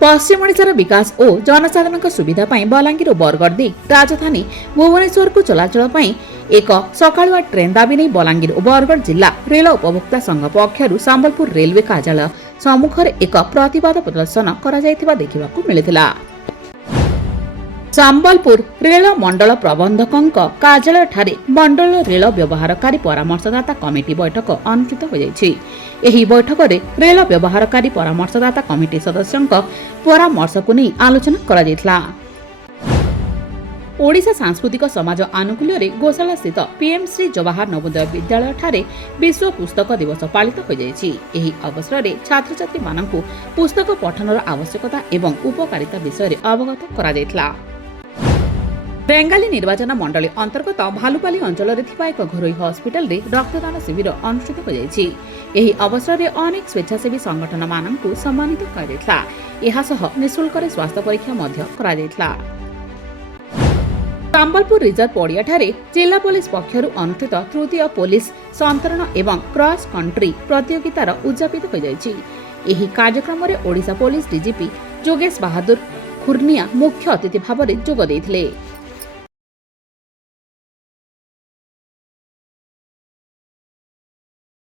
पश्चिम ओडिशार विकास और जनसाधारण सुविधा बलांगीर और बरगढ़ देई राजधानी भुवनेश्वर को चलाचल एक सकाळुआ ट्रेन दाबी नहीं बलांगीर और बरगढ़ जिला रेल उपभोक्ता संघ पक्षर संबलपुर रेलवे कार्यालय सम्मुख एक प्रतिवाद प्रदर्शन देखा मिलता। संबलपुर रेल मंडल प्रबंधक कार्यालय ठारे मंडल रेल व्यवहारकारी परामर्शदाता कमिटी बैठक अनुष्ठित हो जायछि। एही बैठक रे रेल व्यवहारकारी परामर्शदाता कमिटी सदस्यों परामर्श को नहीं आलोचना करा जायथिला। ओडिशा सांस्कृतिक समाज आनुकूल्य रे गोशाला स्थित पीएम श्री जवाहर नवोदय विद्यालय ठारे विश्व पुस्तक दिवस पालित हो जायछि। एही अवसर रे छात्र छात्री मानकु पुस्तक पठनर आवश्यकता एवं उपकारिता विषय रे अवगत करा जायथिला। बेंगाली निर्वाचन मंडली अंतर्गत भालुपाली अंचल एक घरोई हॉस्पिटल रे रक्तदान शिविर अनुष्ठित हो जायछि। एही अवसर रे अनेक स्वेच्छासेवी संगठन मानकु सम्मानित कराଯାଇଥିଲା। एहा सह निःशुल्क रे स्वास्थ्य परीक्षा मध्य कराଯାଇଥିଲା। संबलपुर रिजर्व पड़िया ठारे जिला पुलिस पक्षरु अनुष्ठित तृतीय पुलिस संतरण एवं क्रॉस कंट्री प्रतियोगितार उद्यापित हो जायछि। एही कार्यक्रम रे ओडिशा पुलिस डीजीपी जोगेश बहादुर खुर्निया मुख्य अतिथि भाव में जोग देथिले।